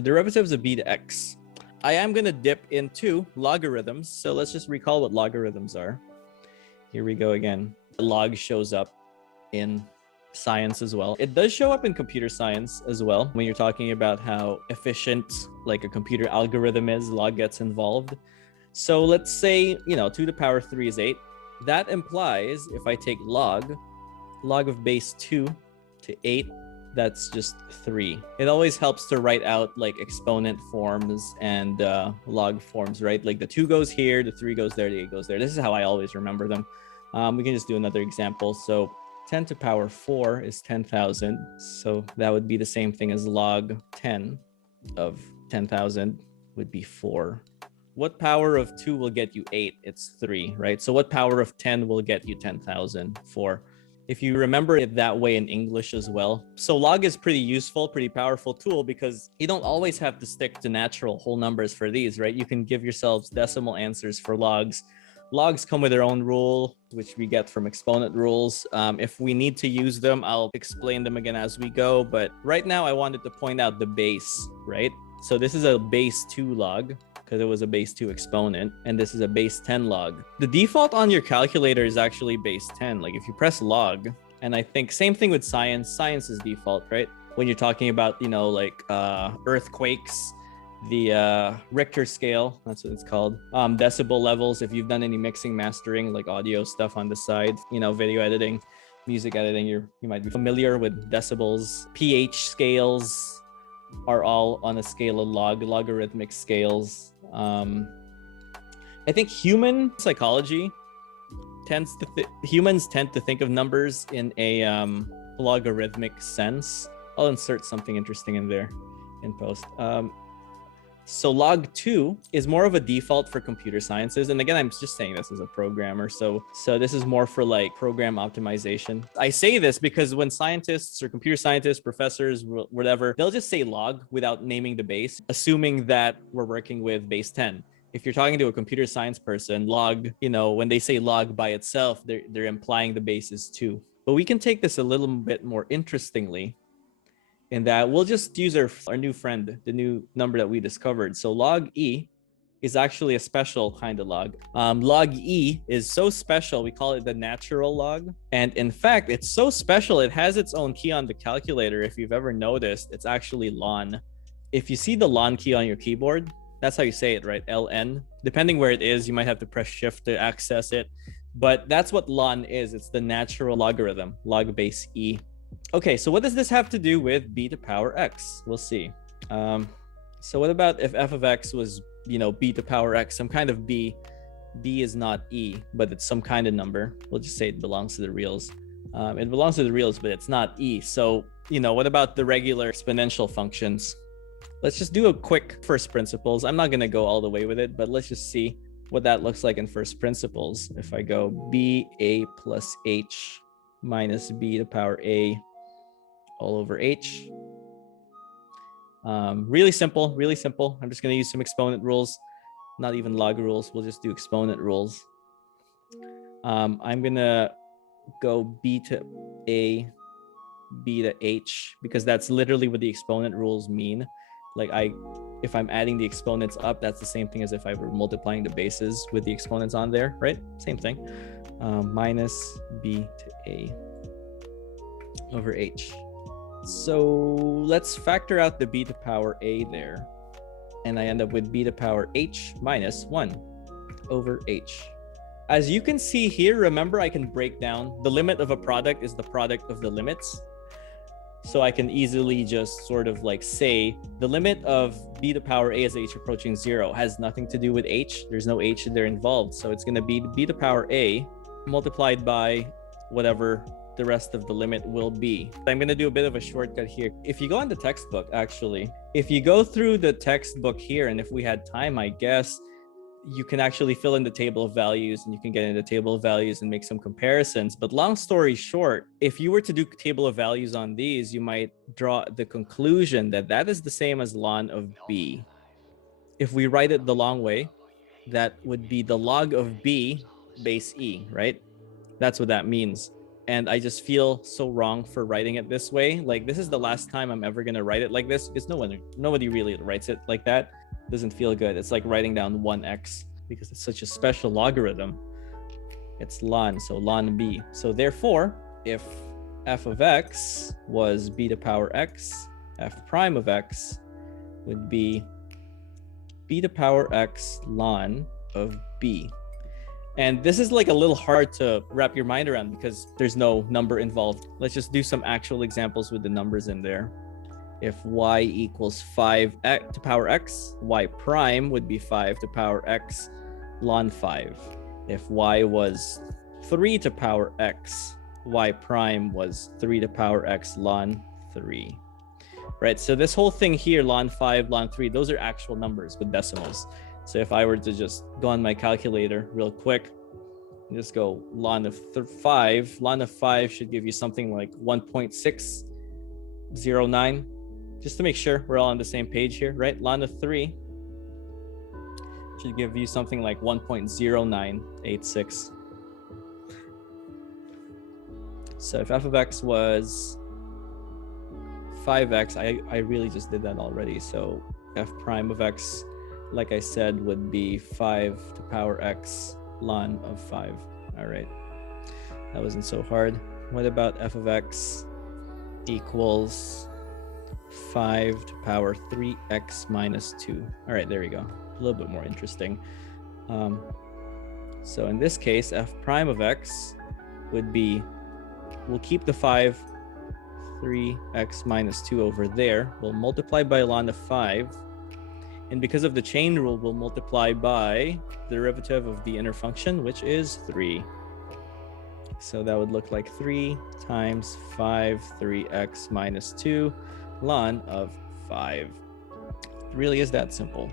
The derivatives of b to x. I am going to dip into logarithms. So let's just recall what logarithms are. Here we go again. Log shows up in science as well. It does show up in computer science as well. When you're talking about how efficient like a computer algorithm is, log gets involved. So let's say, 2 to the power 3 is 8. That implies if I take log of base 2 to 8, that's just 3. It always helps to write out like exponent forms and log forms, right? Like the 2 goes here, the 3 goes there, the 8 goes there. This is how I always remember them. We can just do another example. So 10 to the power 4 is 10,000. So that would be the same thing as log 10 of 10,000 would be 4. What power of 2 will get you 8? It's 3, right? So what power of 10 will get you 10,000? 4. If you remember it that way in English as well. So log is pretty useful, pretty powerful tool because you don't always have to stick to natural whole numbers for these, right? You can give yourselves decimal answers for logs. Logs come with their own rule, which we get from exponent rules. If we need to use them, I'll explain them again as we go. But right now I wanted to point out the base, right? So this is a base 2 log because it was a base 2 exponent, and this is a base 10 log. The default on your calculator is actually base 10. Like if you press log, and I think same thing with science is default, right? When you're talking about, earthquakes, the Richter scale, that's what it's called. Decibel levels, if you've done any mixing, mastering, like audio stuff on the side, video editing, music editing, you might be familiar with decibels. pH scales are all on a scale of logarithmic scales. I think human psychology humans tend to think of numbers in a logarithmic sense. I'll insert something interesting in there in post. So log 2 is more of a default for computer sciences. And again, I'm just saying this as a programmer. So this is more for like program optimization. I say this because when scientists or computer scientists, professors, whatever, they'll just say log without naming the base, assuming that we're working with base 10. If you're talking to a computer science person, log, when they say log by itself, they're implying the base is 2. But we can take this a little bit more interestingly, in that we'll just use our new friend, the new number that we discovered. So log E is actually a special kind of log. Log E is so special, we call it the natural log. And in fact, it's so special, it has its own key on the calculator. If you've ever noticed, it's actually ln. If you see the ln key on your keyboard, that's how you say it, right? LN. Depending where it is, you might have to press shift to access it. But that's what ln is. It's the natural logarithm, log base E. Okay, so what does this have to do with b to power x? We'll see. So what about if f of x was, b to power x, some kind of b? B is not e, but it's some kind of number. We'll just say it belongs to the reals. It belongs to the reals, but it's not e. So, what about the regular exponential functions? Let's just do a quick first principles. I'm not going to go all the way with it, but let's just see what that looks like in first principles. If I go ba plus h minus b to power a all over h. Really simple, really simple. I'm just going to use some exponent rules, not even log rules. We'll just do exponent rules. I'm going to go b to a, b to h, because that's literally what the exponent rules mean. Like if I'm adding the exponents up, that's the same thing as if I were multiplying the bases with the exponents on there, right? Same thing. Minus b to a over h. So let's factor out the b to power a there. And I end up with b to power h minus 1 over h. As you can see here, remember I can break down the limit of a product is the product of the limits. So I can easily just sort of like say the limit of b to power a as h approaching 0 has nothing to do with h. There's no h there involved. So it's going to be b to power a multiplied by whatever the rest of the limit will be. I'm going to do a bit of a shortcut here. If you go on the textbook, actually, if you go through the textbook here, and if we had time, I guess, you can actually fill in the table of values and you can get into the table of values and make some comparisons. But long story short, if you were to do table of values on these, you might draw the conclusion that that is the same as ln of b. If we write it the long way, that would be the log of b base e, right? That's what that means. and I just feel so wrong for writing it this way. Like, this is the last time I'm ever gonna write it like this, because nobody really writes it like that. It doesn't feel good. It's like writing down 1x because it's such a special logarithm. It's ln, so ln b. So therefore, if f of x was b to power x, f prime of x would be b to power x ln of b. And this is like a little hard to wrap your mind around because there's no number involved. Let's just do some actual examples with the numbers in there. If y equals 5 to power x, y prime would be 5 to power x ln 5. If y was 3 to power x, y prime was 3 to power x ln 3. Right, so this whole thing here, ln 5, ln 3, those are actual numbers with decimals. So if I were to just go on my calculator real quick, and just go ln of 5, ln of 5 should give you something like 1.609, just to make sure we're all on the same page here, right? Ln of 3 should give you something like 1.0986. So if f of x was 5x, I really just did that already. So f prime of x, like I said, would be 5 to power x ln of 5. All right, that wasn't so hard. What about f of x equals 5 to power 3x minus 2? All right, there we go. A little bit more interesting. So in this case, f prime of x would be, we'll keep the 3x minus 2 over there. We'll multiply by ln of 5. And because of the chain rule, we'll multiply by the derivative of the inner function, which is 3. So that would look like 3 times 5 3x minus 2 ln of 5. It really is that simple.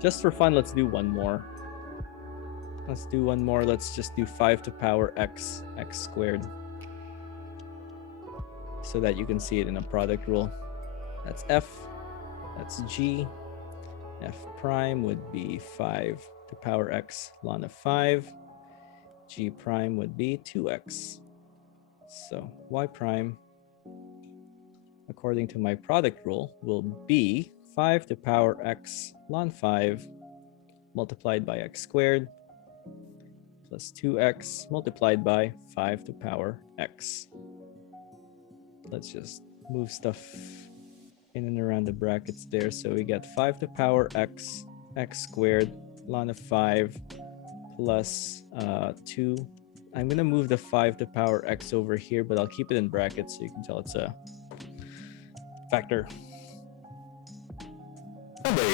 Just for fun, let's do one more. Let's just do 5 to power x squared, so that you can see it in a product rule. That's f, that's g. F prime would be 5 to power x ln of 5. G prime would be 2x. So y prime, according to my product rule, will be 5 to power x ln 5 multiplied by x squared plus 2x multiplied by 5 to power x. Let's just move stuff in and around the brackets there. So we get 5 to power x squared ln of 5 plus 2. I'm going to move the 5 to power x over here, but I'll keep it in brackets so you can tell it's a factor.